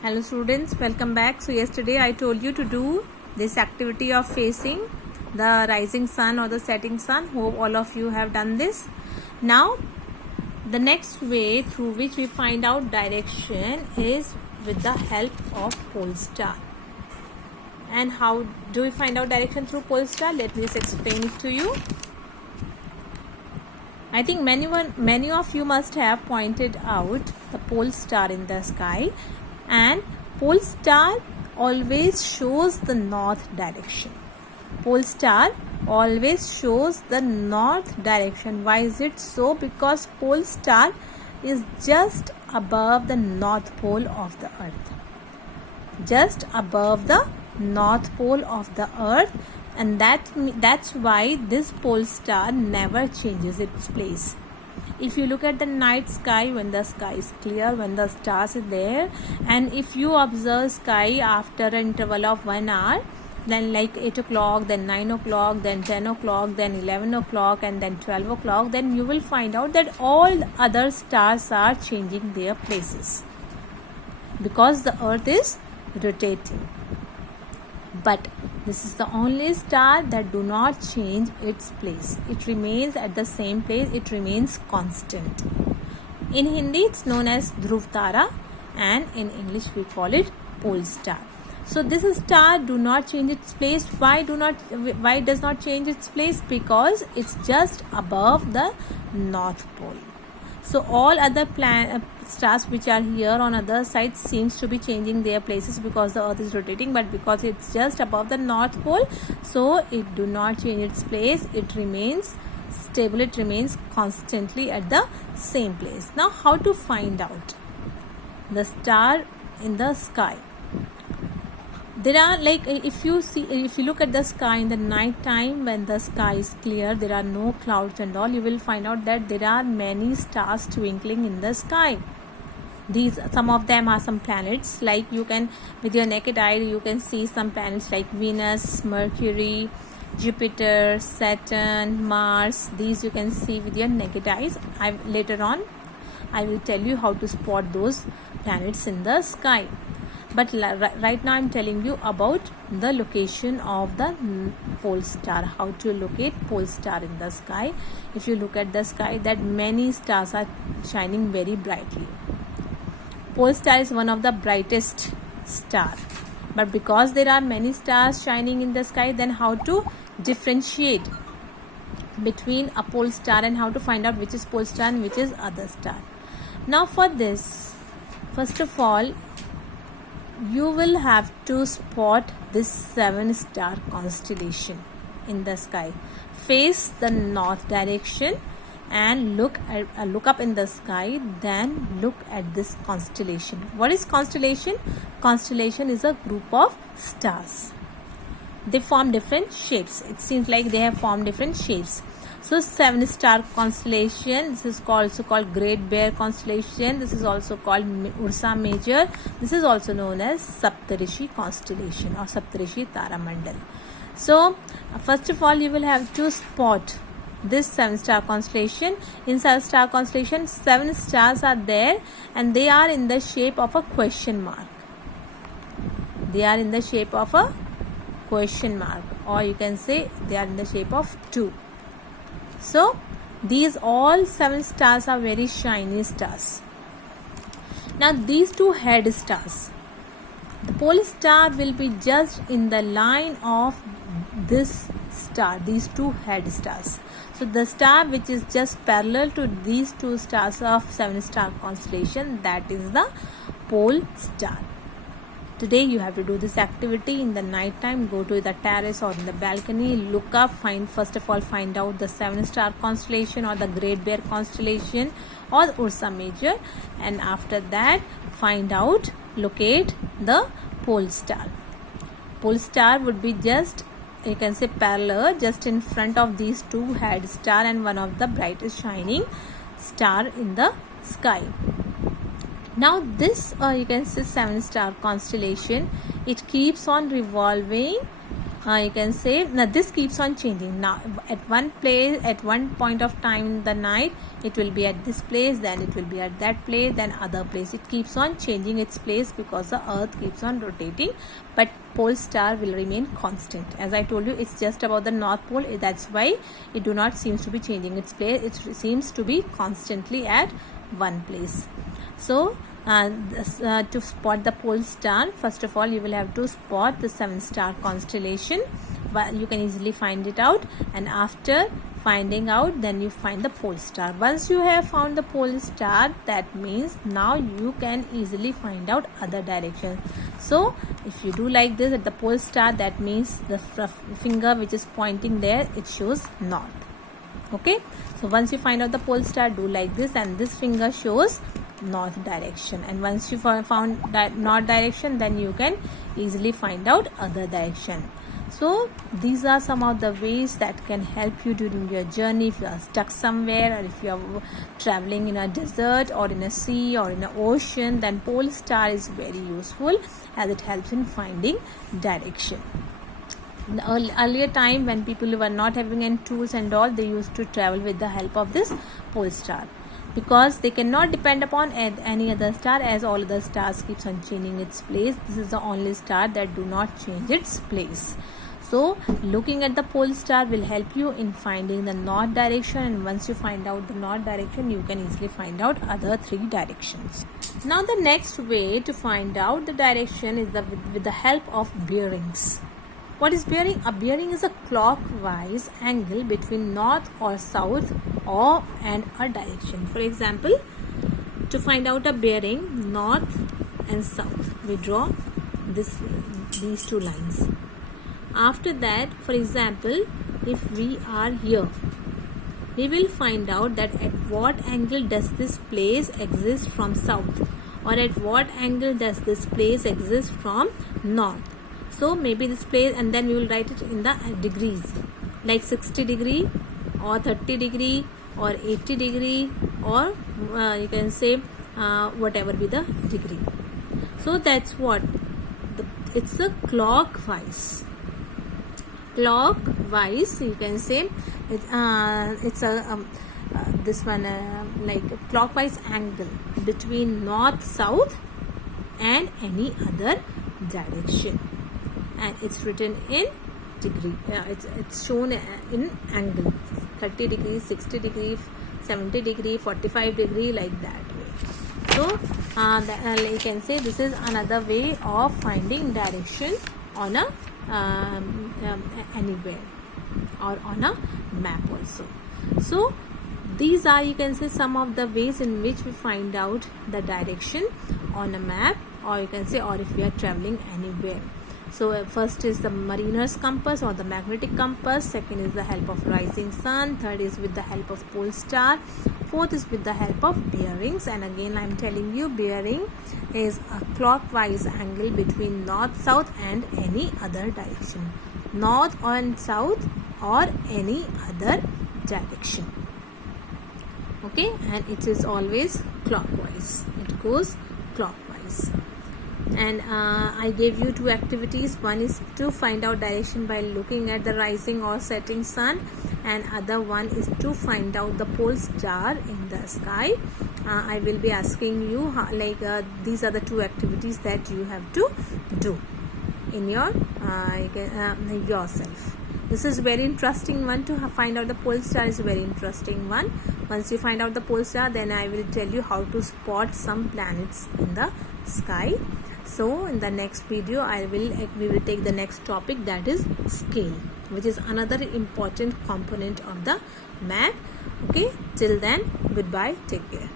Hello students, welcome back. So yesterday I told you to do this activity of facing the rising sun or the setting sun. Hope all of you have done this. Now the next way through which we find out direction is with the help of pole star. And how do we find out direction through pole star? Let me just explain it to you. I think many of you must have pointed out the pole star in the sky, and pole star always shows the north direction. Pole star always shows the north direction. Why is it so? Because pole star is just above the north pole of the earth. Just above the north pole of the earth, and that's why this pole star never changes its place. If you look at the night sky, when the sky is clear, when the stars are there, and if you observe sky after an interval of 1 hour, then like 8 o'clock, then 9 o'clock, then 10 o'clock, then 11 o'clock, and then 12 o'clock, then you will find out that all other stars are changing their places because the earth is rotating. But this is the only star that do not change its place. It remains at the same place. It remains constant. In Hindi, it's known as Dhruv Tara, and in English, we call it pole star. So this star do not change its place. Why does not change its place? Because it's just above the north pole. So all other stars which are here on other sides seems to be changing their places because the earth is rotating, but because it's just above the north pole, so it do not change its place. It remains stable. It remains constantly at the same place. Now how to find out the star in the sky? There are, like, if you look at the sky in the night time, when the sky is clear, there are no clouds and all, you will find out that there are many stars twinkling in the sky. Some of them are some planets, like you can, with your naked eye, you can see some planets like Venus, Mercury, Jupiter, Saturn, Mars. These you can see with your naked eyes. Later on I will tell you how to spot those planets in the sky. But right now I'm telling you about the location of the pole star, how to locate pole star in the sky. If you look at the sky, that many stars are shining very brightly. Pole star is one of the brightest star, but because there are many stars shining in the sky, then how to differentiate between a pole star and how to find out which is pole star and which is other star? Now for this, first of all, you will have to spot this 7-star constellation in the sky. Face the north direction and look up in the sky, then look at this constellation. What is constellation? Constellation is a group of stars. They form different shapes. It seems like they have formed different shapes. So 7-star constellation, this is also called Great Bear constellation. This is also called Ursa Major. This is also known as Saptarishi constellation or Saptarishi Taramandal. So first of all, you will have to spot this 7-star constellation. In 7-star constellation, 7 stars are there, and they are in the shape of a question mark. They are in the shape of a question mark, or you can say they are in the shape of 2. So these all 7 stars are very shiny stars. Now these 2 head stars, the pole star will be just in the line of this star, these 2 head stars. So the star which is just parallel to these 2 stars of 7-star constellation, that is the pole star. Today you have to do this activity in the night time. Go to the terrace or in the balcony, look up, first of all find out the 7-star constellation or the Great Bear constellation or the Ursa Major, and after that locate the pole star. Pole star would be just, you can say, parallel, just in front of these 2 head star and one of the brightest shining star in the sky. Now this you can see 7-star constellation, it keeps on revolving you can say now this keeps on changing. Now at one place, at one point of time in the night, it will be at this place, then it will be at that place, then other place. It keeps on changing its place because the earth keeps on rotating, but pole star will remain constant. As I told you, it's just about the north pole. That's why it do not seems to be changing its place. It seems to be constantly at one place. So to spot the pole star, first of all you will have to spot the 7-star constellation. But you can easily find it out, and after finding out, then you find the pole star. Once you have found the pole star, that means now you can easily find out other directions. So if you do like this at the pole star, that means the finger which is pointing there, it shows north. Okay, so once you find out the pole star, do like this, and this finger shows north direction. And once you found that north direction, then you can easily find out other direction. So these are some of the ways that can help you during your journey. If you are stuck somewhere, or if you are traveling in a desert or in a sea or in an ocean, then pole star is very useful as it helps in finding direction. In the earlier time, when people were not having any tools and all, they used to travel with the help of this pole star, because they cannot depend upon any other star, as all other stars keeps on changing its place. This is the only star that do not change its place. So looking at the pole star will help you in finding the north direction, and once you find out the north direction, you can easily find out other 3 directions. Now the next way to find out the direction is with the help of bearings. What is bearing? A bearing is a clockwise angle between north or south and a direction. For example, to find out a bearing north and south, we draw these 2 lines. After that, for example, if we are here, we will find out that at what angle does this place exist from south, or at what angle does this place exist from north. So maybe this place, and then we will write it in the degrees, like 60 degree or 30 degree or 80 degree, or you can say whatever be the degree. So that's what it's a clockwise. Clockwise, you can say it's a this one like a clockwise angle between north, south, and any other direction. And it's written in degree. It's shown in angle, 30 degrees, 60 degrees, 70 degree, 45 degree, like that way. So you can say this is another way of finding direction on a anywhere or on a map also. So these are, you can say, some of the ways in which we find out the direction on a map, or you can say, or if we are traveling anywhere. So first is the mariner's compass or the magnetic compass, second is the help of rising sun, third is with the help of pole star, fourth is with the help of bearings. And again I am telling you, bearing is a clockwise angle between north, south, and any other direction. North and south or any other direction. Okay, and it is always clockwise. It goes clockwise. And I gave you 2 activities. One is to find out direction by looking at the rising or setting sun, and other one is to find out the pole star in the sky. I will be asking you these are the 2 activities that you have to do in your yourself. This is very interesting one. To find out the pole star is a very interesting one. Once you find out the pole star, then I will tell you how to spot some planets in the sky. So in the next video we will take the next topic, that is scale, which is another important component of the map. Okay, till then, goodbye, take care.